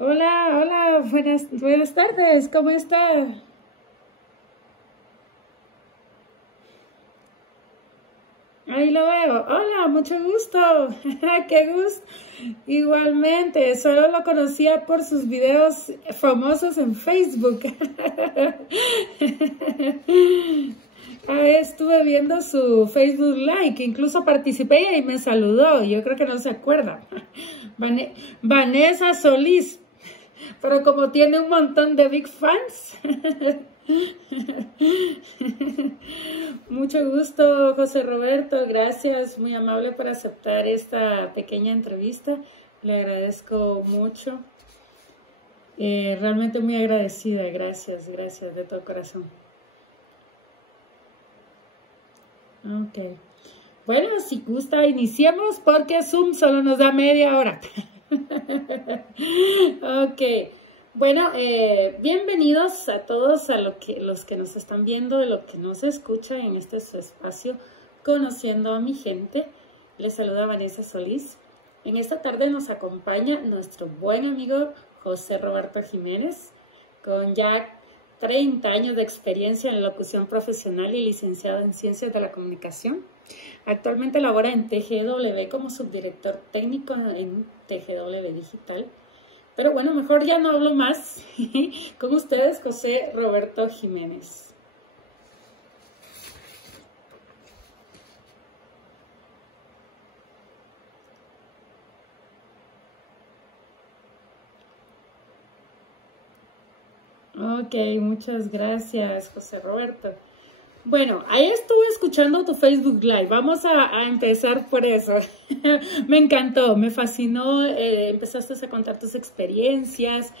Hola, hola, buenas tardes, ¿cómo está? Ahí lo veo. Hola, mucho gusto. Qué gusto. Igualmente, solo lo conocía por sus videos famosos en Facebook. Ahí estuve viendo su Facebook Live, que incluso participé y me saludó. Yo creo que no se acuerda. Vanessa Solís. Pero como tiene un montón de big fans. Mucho gusto, José Roberto. Gracias, muy amable por aceptar esta pequeña entrevista. Le agradezco mucho. Realmente muy agradecida. Gracias, gracias de todo corazón. Ok. Bueno, si gusta, iniciemos porque Zoom solo nos da media hora. Ok. Bueno, bienvenidos a todos, los que nos están viendo, de los que nos escuchan en este su espacio, Conociendo a mi gente. Les saluda Vanessa Solís. En esta tarde nos acompaña nuestro buen amigo José Roberto Jiménez, con ya 30 años de experiencia en locución profesional y licenciado en Ciencias de la Comunicación. Actualmente labora en TGW como subdirector técnico en TGW Digital. Pero bueno, mejor ya no hablo más. Con ustedes, José Roberto Jiménez. Ok, muchas gracias, José Roberto. Bueno, ahí estuve escuchando tu Facebook Live. Vamos a empezar por eso. Me encantó, me fascinó. Empezaste a contar tus experiencias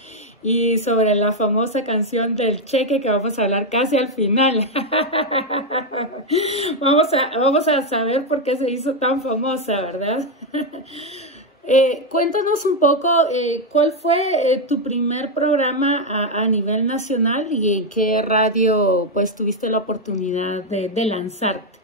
y sobre la famosa canción del cheque que vamos a hablar casi al final. Vamos a saber por qué se hizo tan famosa, ¿verdad? Cuéntanos un poco cuál fue tu primer programa a nivel nacional y en qué radio pues tuviste la oportunidad de lanzarte.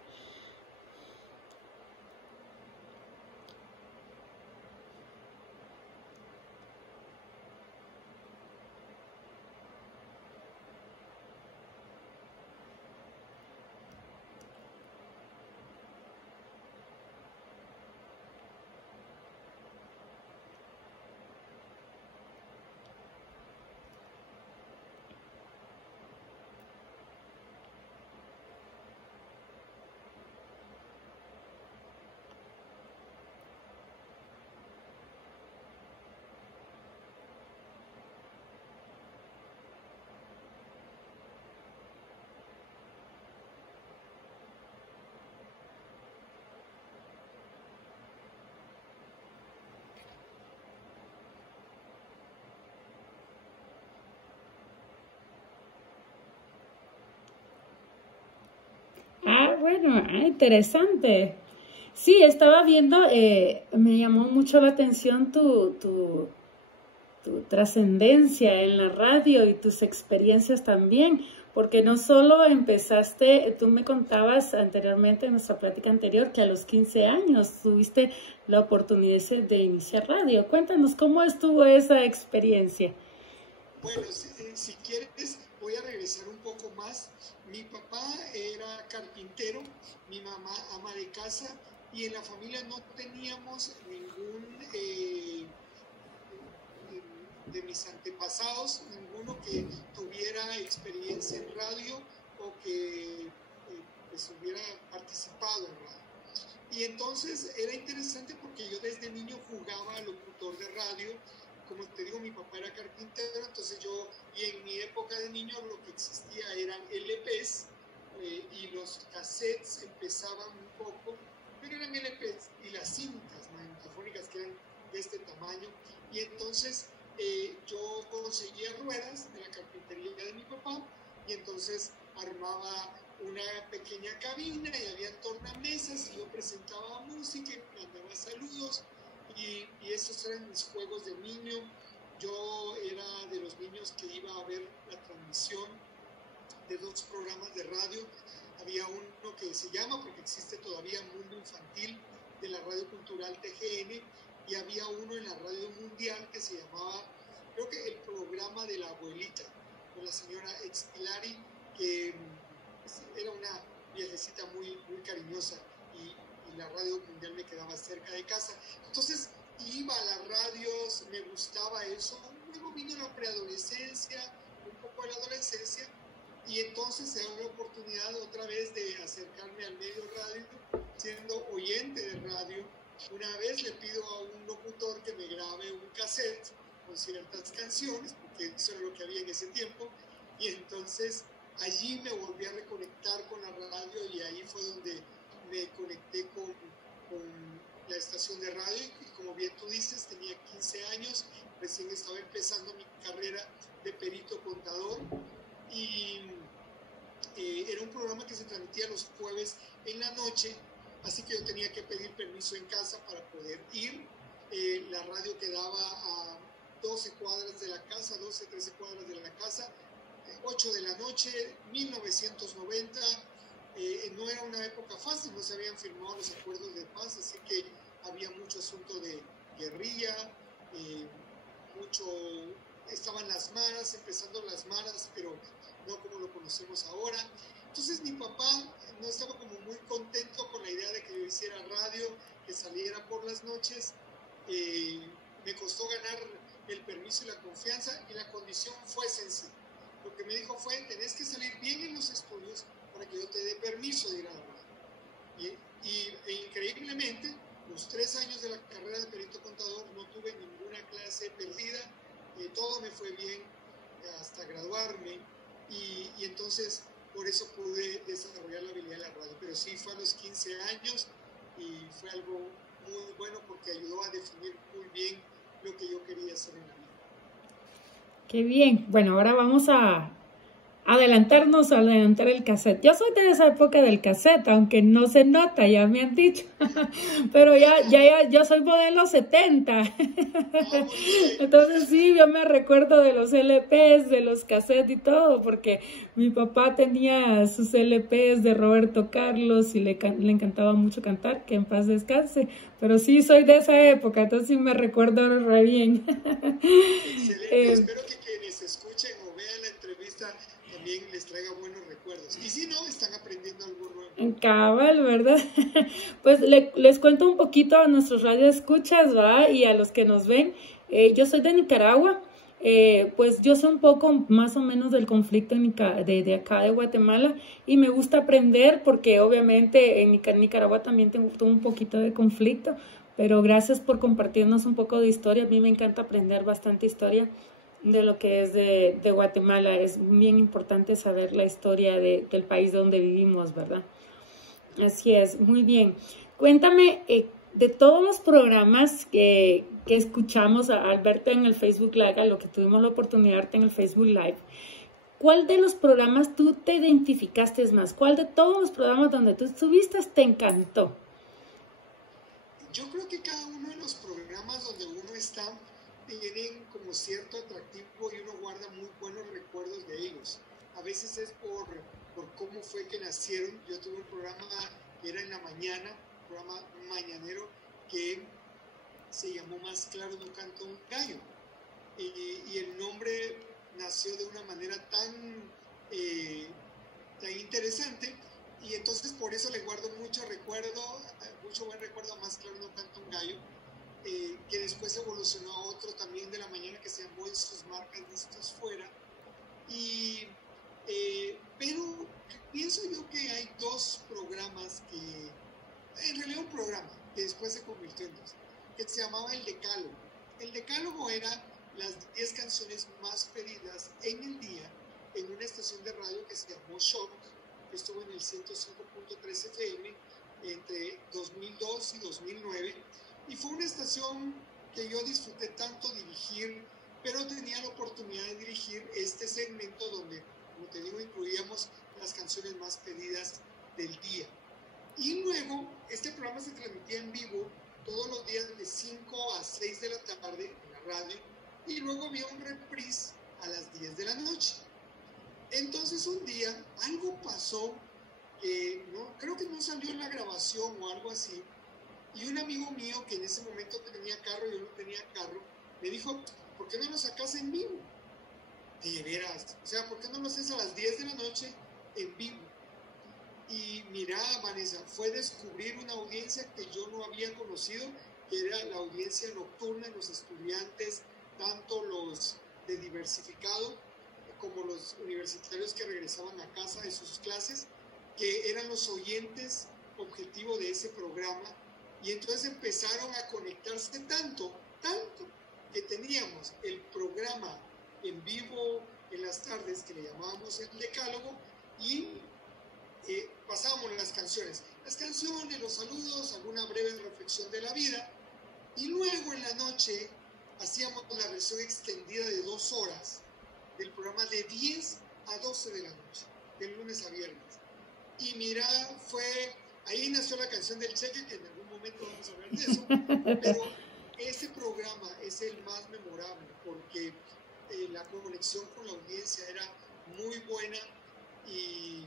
Ah, bueno, interesante. Sí, estaba viendo, me llamó mucho la atención tu trascendencia en la radio y tus experiencias también, porque no solo empezaste, tú me contabas anteriormente en nuestra plática anterior que a los 15 años tuviste la oportunidad de iniciar radio. Cuéntanos cómo estuvo esa experiencia. Bueno, si quieres, voy a regresar un poco más. Mi papá era carpintero, mi mamá ama de casa y en la familia no teníamos ningún de mis antepasados, ninguno que tuviera experiencia en radio o que pues hubiera participado en radio. Y entonces era interesante porque yo desde niño jugaba al locutor de radio. Como te digo, mi papá era carpintero, entonces yo, y en mi época de niño lo que existía eran LPs y los cassettes empezaban un poco, pero eran LPs y las cintas magnetofónicas que eran de este tamaño. Y entonces yo conseguía ruedas de la carpintería de mi papá y entonces armaba una pequeña cabina y había tornamesas y yo presentaba música y mandaba saludos y esos eran mis juegos de niño. Yo era de los niños que iba a ver la transmisión de dos programas de radio. Había uno que se llama, porque existe todavía, Mundo Infantil, de la Radio Cultural TGN, y había uno en la Radio Mundial que se llamaba, creo abuelita, con la señora Expilari, que era una viejecita muy, muy cariñosa y la radio mundial me quedaba cerca de casa. Entonces iba a las radios, me gustaba eso. Luego vino la preadolescencia, un poco de la adolescencia, y entonces se da la oportunidad otra vez de acercarme al medio radio, siendo oyente de radio. Una vez le pido a un locutor que me grabe un cassette con ciertas canciones, porque eso era lo que había en ese tiempo, y entonces allí me volví a reconectar con la radio y ahí fue donde me conecté con la estación de radio y como bien tú dices, tenía 15 años, recién estaba empezando mi carrera de perito contador y era un programa que se transmitía los jueves en la noche, así que yo tenía que pedir permiso en casa para poder ir. La radio quedaba a 12 cuadras de la casa, 12, 13 cuadras de la casa, 8 de la noche, 1990. No era una época fácil, no se habían firmado los acuerdos de paz, así que había mucho asunto de guerrilla, estaban las maras, empezando las maras, pero no como lo conocemos ahora. Entonces mi papá no estaba como muy contento con la idea de que yo hiciera radio, que saliera por las noches. Me costó ganar el permiso y la confianza, y la condición fue sencilla. Lo que me dijo fue, tenés que salir bien en los estudios para que yo te dé permiso de ir a la radio. E increíblemente, los 3 años de la carrera de perito contador no tuve ninguna clase perdida, todo me fue bien hasta graduarme, y entonces por eso pude desarrollar la habilidad de la radio. Pero sí, fue a los 15 años y fue algo muy bueno porque ayudó a definir muy bien lo que yo quería hacer en la vida. Qué bien. Bueno, ahora vamos a adelantar el cassette. Yo soy de esa época del cassette, aunque no se nota, ya me han dicho. Pero yo soy modelo 70. Entonces sí, yo me recuerdo de los LPs, de los cassettes y todo, porque mi papá tenía sus LPs de Roberto Carlos y le encantaba mucho cantar, que en paz descanse. Pero sí, soy de esa época, entonces sí me recuerdo re bien. Excelente, espero que quienes escuchen o vean la entrevista también les traiga buenos recuerdos. Y si no, están aprendiendo algo nuevo. Cabal, ¿verdad? Pues les cuento un poquito a nuestros radioescuchas, ¿va? Y a los que nos ven. Yo soy de Nicaragua. Pues yo sé un poco más o menos del conflicto de acá de Guatemala, y me gusta aprender porque obviamente en Nicaragua también tengo un poquito de conflicto, pero gracias por compartirnos un poco de historia. A mí me encanta aprender bastante historia de lo que es de Guatemala. Es bien importante saber la historia del país donde vivimos, ¿verdad? Así es, muy bien. Cuéntame, de todos los programas que escuchamos al verte en el Facebook Live, a lo que tuvimos la oportunidad de verte en el Facebook Live, ¿cuál de los programas tú te identificaste más? ¿Cuál de todos los programas donde tú estuviste te encantó? Yo creo que cada uno de los programas donde uno está tienen como cierto atractivo y uno guarda muy buenos recuerdos de ellos. A veces es por cómo fue que nacieron. Yo tuve un programa que era en la mañana, un programa mañanero que se llamó Más claro no canta un gallo. Y el nombre nació de una manera tan interesante, y entonces por eso le guardo mucho buen recuerdo a Más claro no canta un gallo. Que después evolucionó a otro también de la mañana que se llamó En sus marcas listos fuera. Pero pienso yo que hay 2 programas en realidad un programa que después se convirtió en 2, que se llamaba El Decálogo. El Decálogo era las 10 canciones más pedidas en el día en una estación de radio que se llamó Shock, que estuvo en el 105.3 FM entre 2002 y 2009. Y fue una estación que yo disfruté tanto dirigir, pero tenía la oportunidad de dirigir este segmento donde, como te digo, incluíamos las canciones más pedidas del día. Y luego, este programa se transmitía en vivo todos los días de 5 a 6 de la tarde en la radio, y luego había un reprise a las 10 de la noche. Entonces un día algo pasó que creo que no salió en la grabación o algo así. Y un amigo mío que en ese momento tenía carro y yo no tenía carro, me dijo, ¿por qué no lo sacas en vivo? de veras, o sea, ¿por qué no lo haces a las 10 de la noche en vivo? Y mira, Vanessa, fue descubrir una audiencia que yo no había conocido, que era la audiencia nocturna, los estudiantes, tanto los de diversificado como los universitarios que regresaban a casa de sus clases, que eran los oyentes objetivo de ese programa. Y entonces empezaron a conectarse tanto, que teníamos el programa en vivo en las tardes, que le llamábamos el decálogo, y pasábamos las canciones, los saludos, alguna breve reflexión de la vida, y luego en la noche hacíamos la versión extendida de 2 horas del programa de 10 a 12 de la noche, de lunes a viernes. Y mira, ahí nació la canción del cheque, que en algún momento vamos a hablar de eso, pero ese programa es el más memorable porque la conexión con la audiencia era muy buena y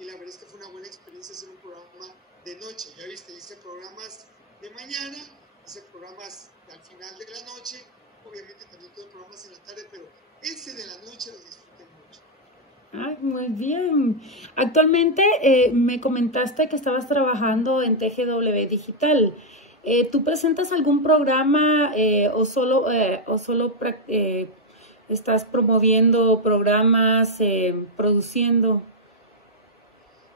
la verdad es que fue una buena experiencia hacer un programa de noche. Ya viste, hice programas de mañana, hice programas al final de la noche, obviamente también tuve programas en la tarde, pero ese de la noche lo disfruté mucho. Ay, muy bien. Actualmente me comentaste que estabas trabajando en TGW Digital. ¿Tú presentas algún programa o solo estás promoviendo programas, produciendo?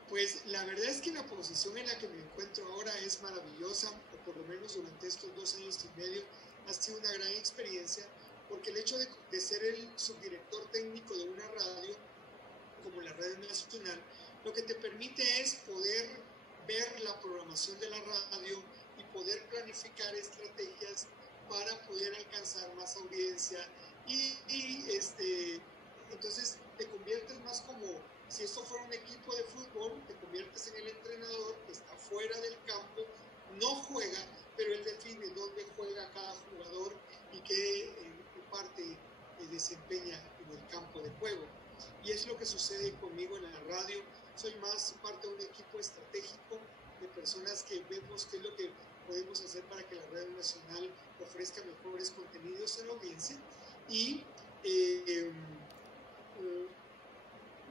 Pues la verdad es que la posición en la que me encuentro ahora es maravillosa, o por lo menos durante estos 2 años y medio ha sido una gran experiencia, porque el hecho de ser el subdirector técnico de una radio, como la Radio Nacional, lo que te permite es poder ver la programación de la radio y poder planificar estrategias para poder alcanzar más audiencia entonces te conviertes más como, si esto fuera un equipo de fútbol, te conviertes en el entrenador que está fuera del campo, no juega, pero él define dónde juega cada jugador y qué parte desempeña en el campo de juego. Y es lo que sucede conmigo en la radio. Soy más parte de un equipo estratégico de personas que vemos qué es lo que podemos hacer para que la Radio Nacional ofrezca mejores contenidos a la audiencia. Y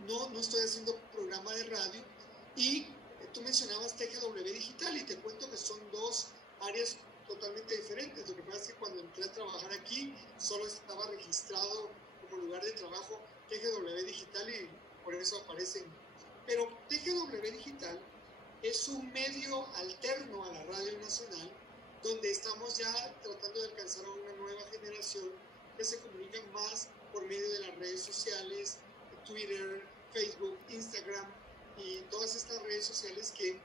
no estoy haciendo programa de radio. Y tú mencionabas TGW Digital y te cuento que son 2 áreas totalmente diferentes. Lo que pasa es que cuando entré a trabajar aquí solo estaba registrado como lugar de trabajo TGW Digital y por eso aparecen. Pero TGW Digital es un medio alterno a la Radio Nacional, donde estamos ya tratando de alcanzar a una nueva generación que se comunica más por medio de las redes sociales, Twitter, Facebook, Instagram y todas estas redes sociales que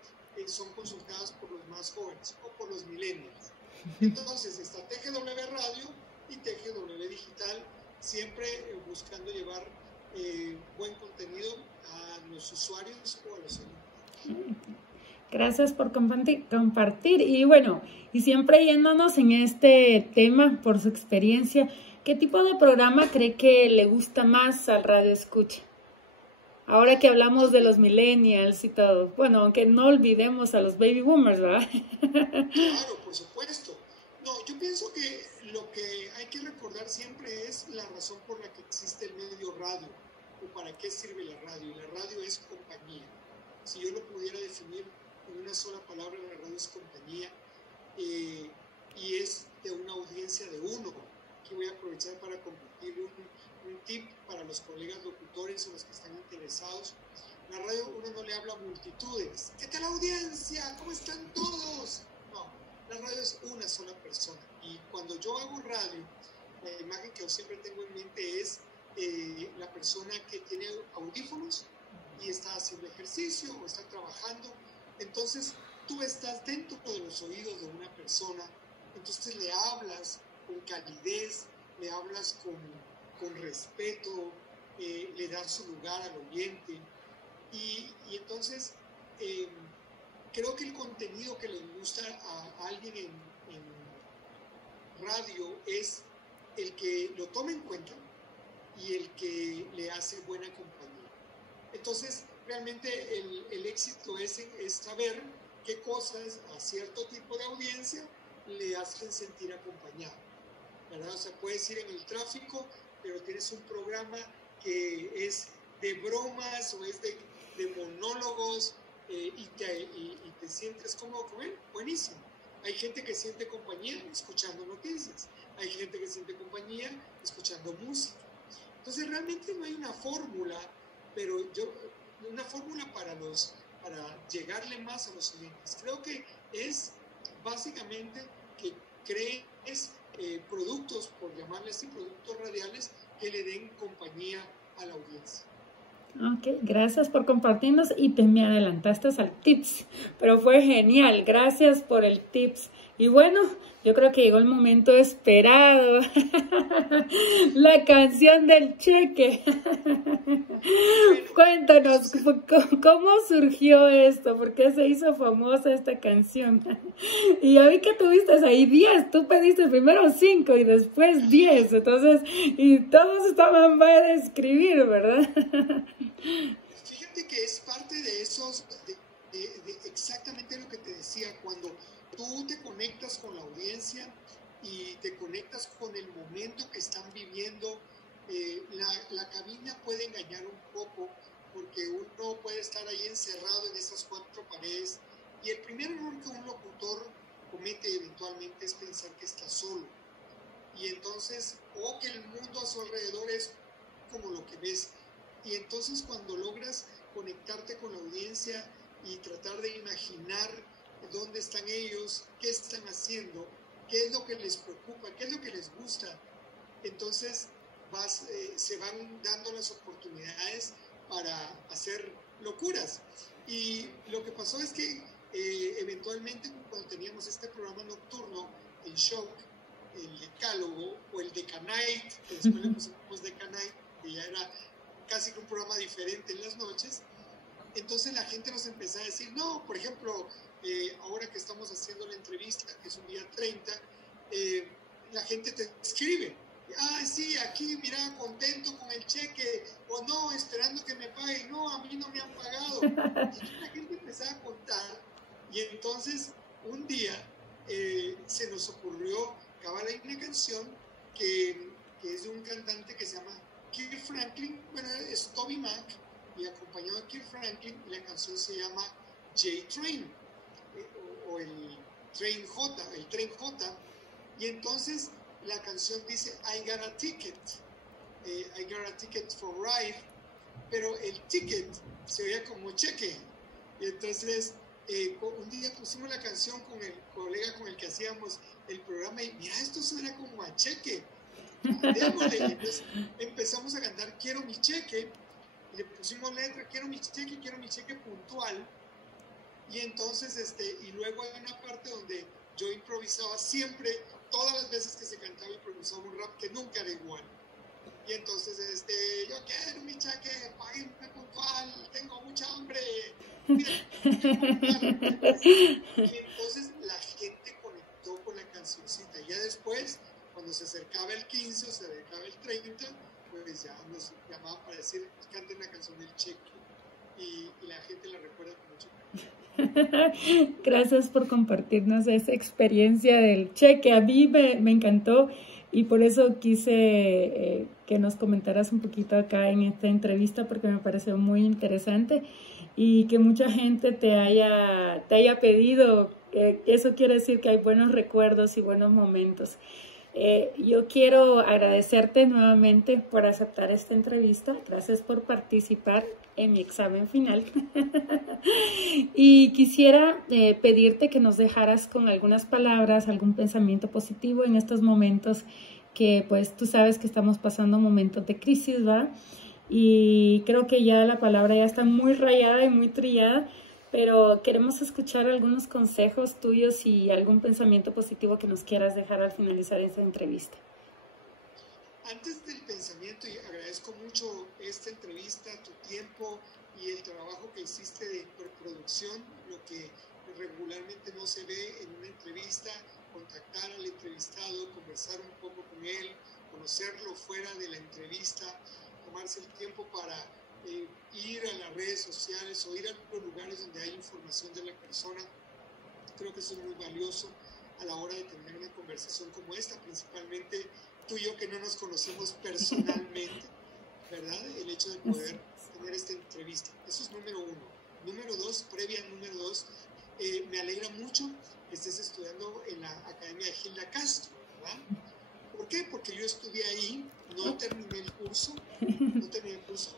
son consultadas por los más jóvenes o por los millennials. Entonces está TGW Radio y TGW Digital, siempre buscando llevar buen contenido a los usuarios o a los oyentes. Gracias por compartir. Y bueno, y siempre yéndonos en este tema por su experiencia, ¿qué tipo de programa cree que le gusta más al radio escucha? Ahora que hablamos de los millennials y todo. Bueno, aunque no olvidemos a los baby boomers, ¿verdad? Claro, por supuesto. No, yo pienso que lo que hay que recordar siempre es la razón por la que existe el medio radio o para qué sirve la radio. Y la radio es compañía. Si yo lo pudiera definir en una sola palabra, la radio es compañía y es de una audiencia de uno. Aquí voy a aprovechar para compartir un tip para los colegas locutores o los que están interesados. En la radio uno no le habla a multitudes. ¿Qué tal audiencia? ¿Cómo están todos? No, la radio es una sola persona. Y cuando yo hago radio, la imagen que yo siempre tengo en mente es la persona que tiene audífonos y está haciendo ejercicio o está trabajando. Entonces tú estás dentro de los oídos de una persona, entonces le hablas con calidez, le hablas con respeto, le das su lugar al oyente y entonces creo que el contenido que le gusta a alguien en radio es el que lo toma en cuenta y el que le hace buena compañía. Entonces realmente el éxito es saber qué cosas a cierto tipo de audiencia le hacen sentir acompañado, ¿verdad? O sea, puedes ir en el tráfico, pero tienes un programa que es de bromas o es de monólogos y te sientes cómodo con él, buenísimo. Hay gente que siente compañía escuchando noticias, hay gente que siente compañía escuchando música. Entonces realmente no hay una fórmula, pero una fórmula para llegarle más a los oyentes. Creo que es básicamente que crees productos, por llamarles así, productos radiales que le den compañía a la audiencia. Ok, gracias por compartirnos y te me adelantaste al tips, pero fue genial, gracias por el tips. Y bueno, yo creo que llegó el momento esperado, la canción del cheque. Cuéntanos, ¿cómo surgió esto? ¿Por qué se hizo famosa esta canción? Y ya vi que tuviste ahí 10, tú pediste primero 5 y después 10, entonces, y todos estaban para escribir, ¿verdad? Fíjate que es parte de esos, de exactamente lo que te decía, cuando tú te conectas con la audiencia y te conectas con el momento que están viviendo, la cabina puede engañar un poco porque uno puede estar ahí encerrado en esas 4 paredes y el primer error que un locutor comete eventualmente es pensar que está solo y entonces, o que el mundo a su alrededor es como lo que ves. Y entonces cuando logras conectarte con la audiencia y tratar de imaginar dónde están ellos, qué están haciendo, qué es lo que les preocupa, qué es lo que les gusta, entonces se van dando las oportunidades para hacer locuras. Y lo que pasó es que eventualmente cuando teníamos este programa nocturno en Shock, el Decálogo o el Decanite, que después le pusimos Decanite, que ya era casi que un programa diferente en las noches, entonces la gente nos empezó a decir, no, por ejemplo, ahora que estamos haciendo la entrevista, que es un día 30, la gente te escribe, sí, aquí, mira, contento con el cheque, o no, esperando que me paguen, no, a mí no me han pagado. Y la gente empezó a contar, y entonces un día se nos ocurrió, hay una canción que es de un cantante que se llama Kirk Franklin, bueno, es Toby Mac, y acompañado de Kirk Franklin, y la canción se llama J-Train, o el Tren J, y entonces la canción dice I got a ticket for ride, pero el ticket se veía como cheque, y entonces un día pusimos la canción con el colega con el que hacíamos el programa, y mira, esto suena como a cheque. Démosle. Entonces empezamos a cantar Quiero mi cheque, y le pusimos letra, quiero mi cheque puntual, y entonces y luego hay una parte donde yo improvisaba siempre, todas las veces que se cantaba improvisaba un rap que nunca era igual, y entonces yo quiero mi cheque, páguenme puntual, tengo mucha hambre, y entonces la gente conectó con la cancioncita, y ya después cuando se acercaba el 15 o se acercaba el 30, pues ya nos llamaban para decir, canten la canción del cheque, y la gente la recuerda con mucho cariño. Gracias por compartirnos esa experiencia del cheque. A mí me encantó y por eso quise que nos comentaras un poquito acá en esta entrevista porque me pareció muy interesante y que mucha gente te haya pedido. Eso quiere decir que hay buenos recuerdos y buenos momentos. Yo quiero agradecerte nuevamente por aceptar esta entrevista. Gracias por participar en mi examen final. Y quisiera pedirte que nos dejaras con algunas palabras, algún pensamiento positivo en estos momentos que pues tú sabes que estamos pasando momentos de crisis, ¿va? Y creo que ya la palabra ya está muy rayada y muy trillada, pero queremos escuchar algunos consejos tuyos y algún pensamiento positivo que nos quieras dejar al finalizar esta entrevista. Antes del pensamiento, y agradezco mucho esta entrevista, tu tiempo y el trabajo que hiciste de producción, lo que regularmente no se ve en una entrevista, contactar al entrevistado, conversar un poco con él, conocerlo fuera de la entrevista, tomarse el tiempo para ir a las redes sociales o ir a los lugares donde hay información de la persona. Creo que eso es muy valioso a la hora de tener una conversación como esta, principalmente tú y yo que no nos conocemos personalmente. ¿verdad? El hecho de poder tener esta entrevista. Eso es número uno. Número dos, previa número dos, me alegra mucho que estés estudiando en la Academia de Gilda Castro, ¿verdad? ¿Por qué? Porque yo estudié ahí, no terminé el curso,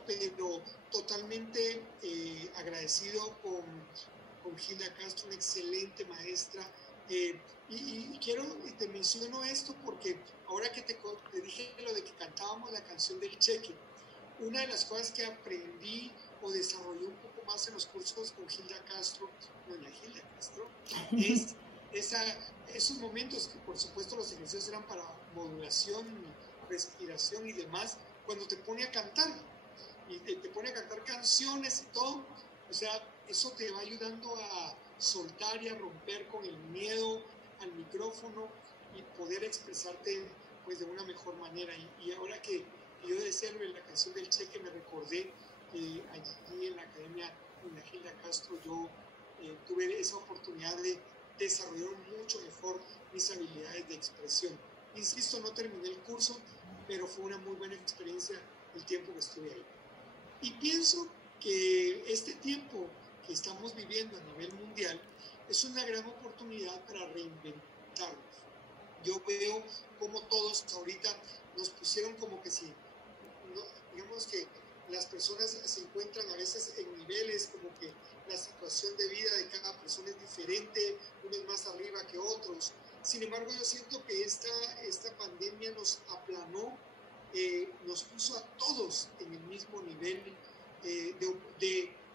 pero totalmente agradecido con Gilda Castro, una excelente maestra. Y te menciono esto porque ahora que te dije lo de que cantábamos la canción del cheque, una de las cosas que aprendí o desarrollé un poco más en los cursos con Gilda Castro, es esos momentos que por supuesto los ejercicios eran para modulación, respiración y demás, cuando te pone a cantar y te pone a cantar canciones y todo, o sea, eso te va ayudando a soltar y a romper con el miedo al micrófono y poder expresarte pues de una mejor manera. Y ahora que yo decía lo de la canción del cheque, me recordé que allí en la Academia en la Gilda Castro yo tuve esa oportunidad de desarrollar mucho mejor mis habilidades de expresión. Insisto, no terminé el curso, pero fue una muy buena experiencia el tiempo que estuve ahí. Y pienso que este tiempo que estamos viviendo a nivel mundial es una gran oportunidad para reinventarnos. Yo veo como todos ahorita nos pusieron como que si, ¿no? Digamos que las personas se encuentran a veces en niveles como que la situación de vida de cada persona es diferente, unos más arriba que otros. Sin embargo, yo siento que esta pandemia nos aplanó, nos puso a todos en el mismo nivel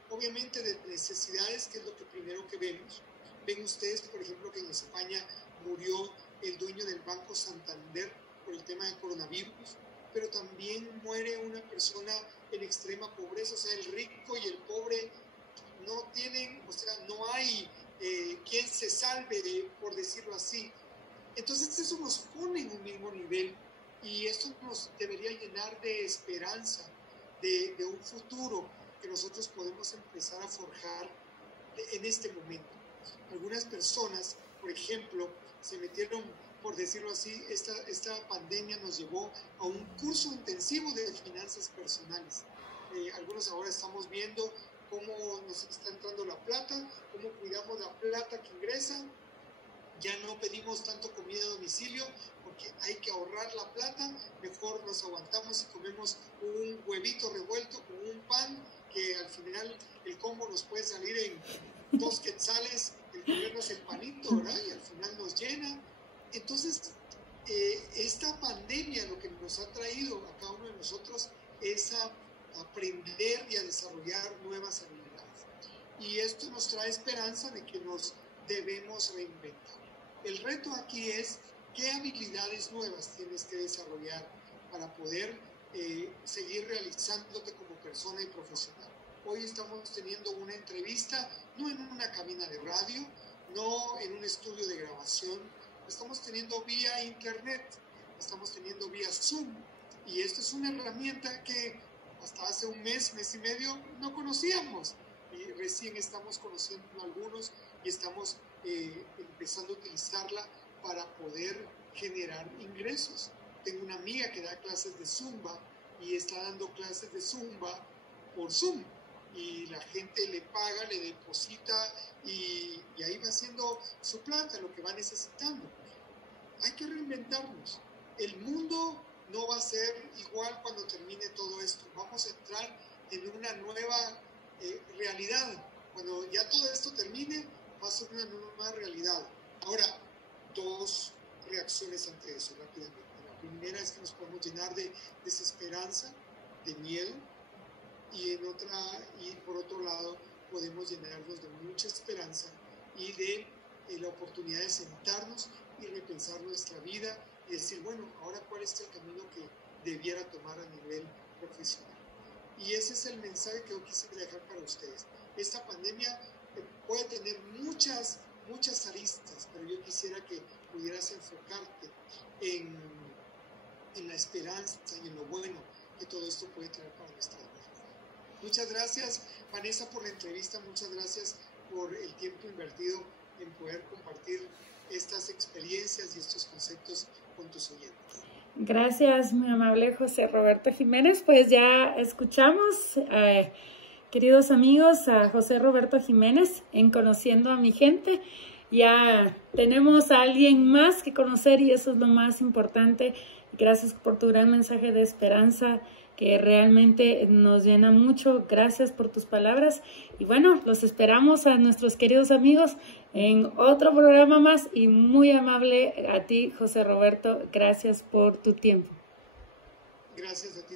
obviamente de necesidades, que es lo que primero que vemos. Ven ustedes, por ejemplo, que en España murió el dueño del Banco Santander por el tema de coronavirus, pero también muere una persona en extrema pobreza, o sea, el rico y el pobre no tienen, o sea, no hay quien se salve, por decirlo así. Entonces eso nos pone en un mismo nivel y esto nos debería llenar de esperanza, de un futuro que nosotros podemos empezar a forjar en este momento. Algunas personas, por ejemplo, se metieron, por decirlo así, esta pandemia nos llevó a un curso intensivo de finanzas personales. Algunos ahora estamos viendo cómo nos está entrando la plata, cómo cuidamos la plata que ingresa. Ya no pedimos tanto comida a domicilio porque hay que ahorrar la plata, mejor nos aguantamos y comemos un huevito revuelto con un pan, que al final el combo nos puede salir en 2 quetzales, el comernos el panito, ¿verdad? Y al final nos llena. Entonces, esta pandemia lo que nos ha traído a cada uno de nosotros es a aprender y a desarrollar nuevas habilidades. Y esto nos trae esperanza de que nos debemos reinventar. El reto aquí es qué habilidades nuevas tienes que desarrollar para poder seguir realizándote como persona y profesional. Hoy estamos teniendo una entrevista, no en una cabina de radio, no en un estudio de grabación, estamos teniendo vía internet, estamos teniendo vía Zoom, y esto es una herramienta que hasta hace un mes, mes y medio no conocíamos, y recién estamos conociendo algunos y estamos empezando a utilizarla para poder generar ingresos. Tengo una amiga que da clases de Zumba y está dando clases de Zumba por Zoom, y la gente le paga, le deposita y ahí va haciendo su plata, lo que va necesitando. Hay que reinventarnos. El mundo no va a ser igual cuando termine todo esto. Vamos a entrar en una nueva realidad. Cuando ya todo esto termine, va a ser una nueva realidad. Ahora, 2 reacciones ante eso rápidamente. La primera es que nos podemos llenar de desesperanza, de miedo, y por otro lado podemos llenarnos de mucha esperanza y de la oportunidad de sentarnos y repensar nuestra vida y decir, bueno, ahora cuál es el camino que debiera tomar a nivel profesional. Y ese es el mensaje que yo quisiera dejar para ustedes. Esta pandemia puede tener muchas aristas, pero yo quisiera que pudieras enfocarte en la esperanza y en lo bueno que todo esto puede traer para nuestra vida. Muchas gracias, Vanessa, por la entrevista. Muchas gracias por el tiempo invertido en poder compartir estas experiencias y estos conceptos con tus oyentes. Gracias, mi amable José Roberto Jiménez. Pues ya escuchamos, queridos amigos, a José Roberto Jiménez en Conociendo a mi Gente. Ya tenemos a alguien más que conocer y eso es lo más importante. Gracias por tu gran mensaje de esperanza que realmente nos llena mucho. Gracias por tus palabras. Y bueno, los esperamos a nuestros queridos amigos en otro programa más y muy amable a ti, José Roberto. Gracias por tu tiempo. Gracias a ti.